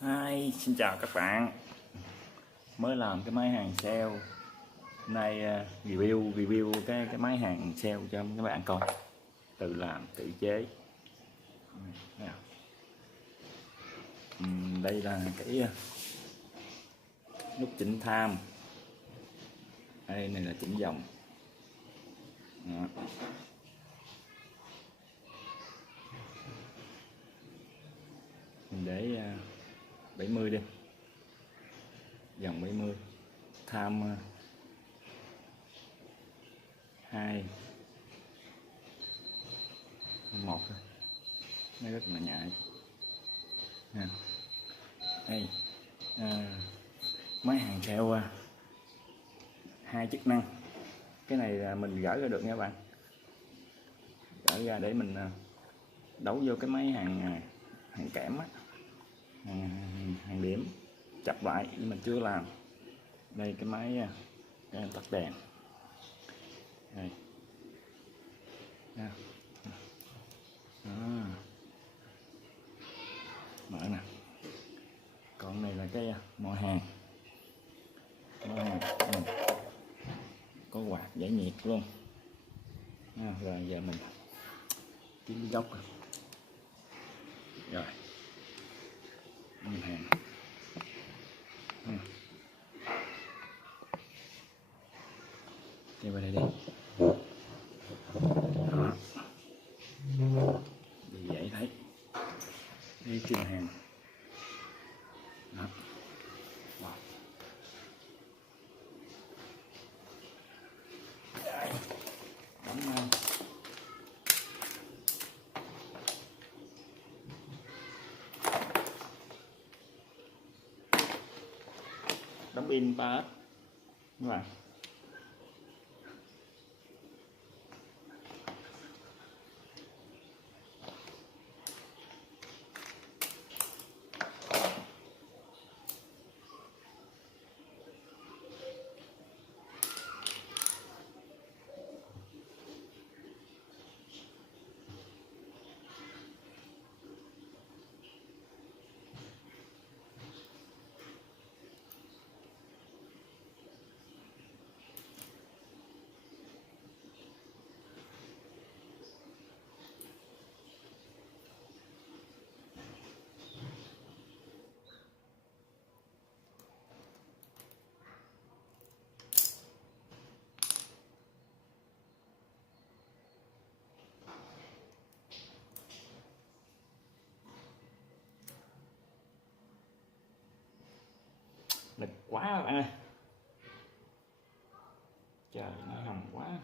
Hi, xin chào các bạn. Mới làm cái máy hàng sale. Hôm nay review cái máy hàng sale cho các bạn coi. Tự làm, tự chế. Đây là cái nút chỉnh tham. Đây này là chỉnh dòng. Đó. Mình để 70 đi, dòng 70, tham 2 1 thôi, nó rất là nhạy nha. Đây máy hàng theo hai chức năng. Cái này là mình gỡ ra được nha các bạn, gỡ ra để mình đấu vô cái máy hàng kẽm á, hàng điểm chập lại, nhưng mình chưa làm. Đây cái máy tắt đèn đây nha. Mở nè. Còn này là cái mò hàng có quạt giải nhiệt luôn. Rồi giờ mình kiếm cái góc rồi hàng đi vào đây đi. Đó. Vì vậy thấy đây kim hàng đó. Wow. Đóng pin ba các bạn. Lực quá các bạn ơi, trời nó hầm quá.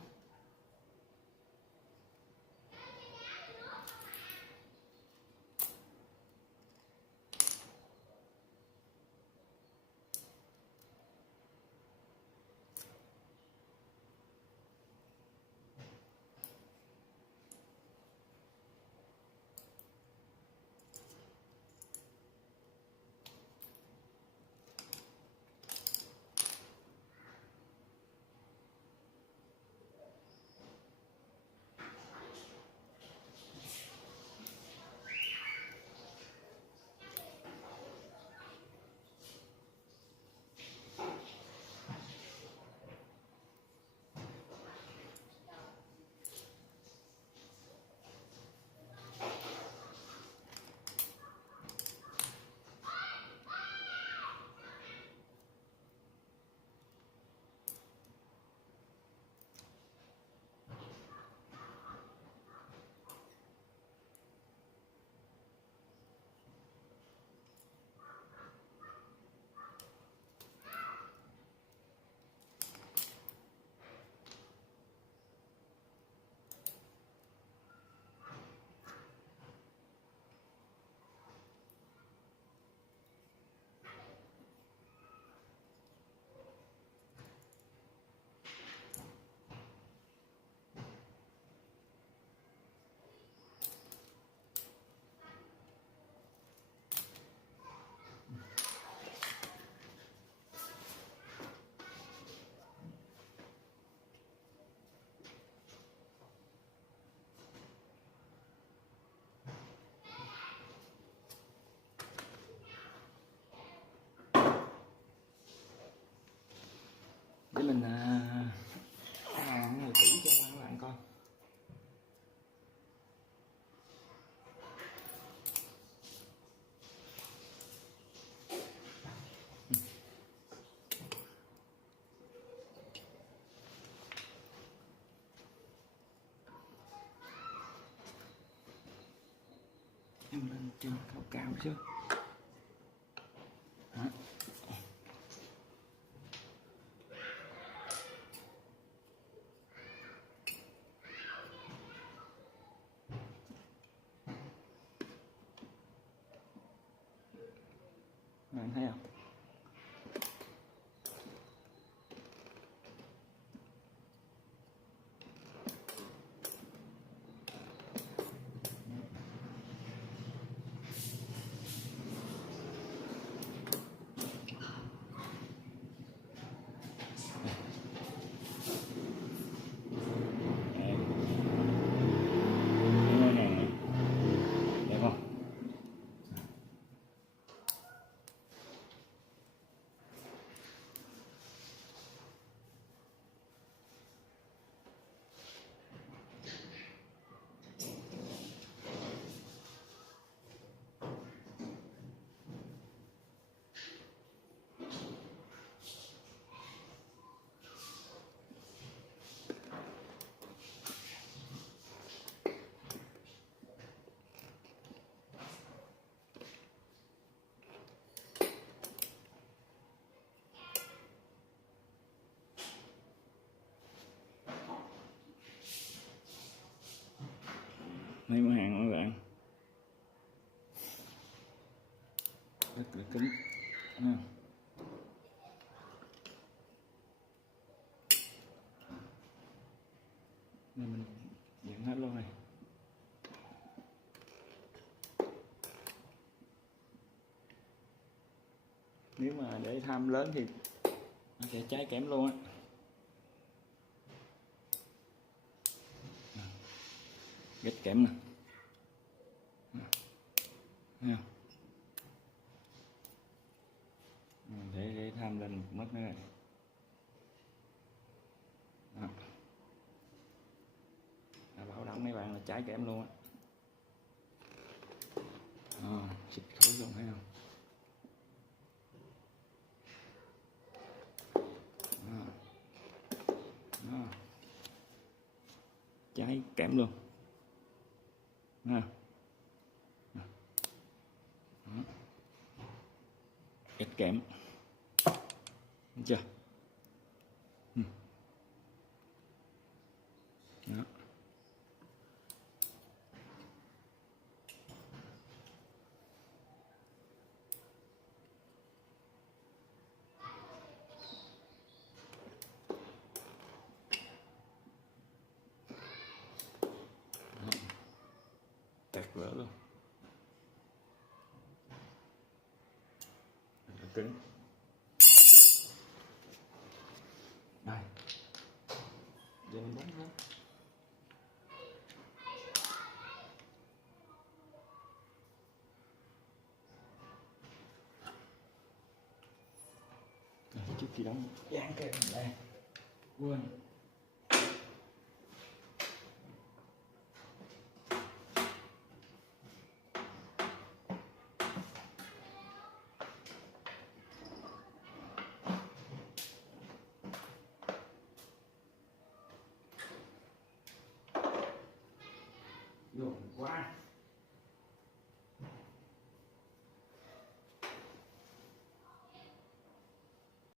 em lên trên cao cao chứ. Đó. Bạn thấy không? Đẹp không? Mấy món hàng các bạn rất là cứng nha. Nên mình dặn hết luôn này. Nếu mà để tham lớn thì nó sẽ cháy kẽm luôn á. Ghét kẽm nè. Thấy không? Để tham lên một mất nữa này. Đó. Bảo đảm mấy bạn là cháy kẽm luôn á. Xịt khói luôn thấy không? Đó. Đó. Cháy kẽm luôn. Đó. Ít kẽm. Thấy chưa? Đó. Tẹt vỡ luôn. Rất là cứng. Đây. Giờ mình bấm luôn. Trước khi đóng dán cái này đây. Quên. Dồn quá.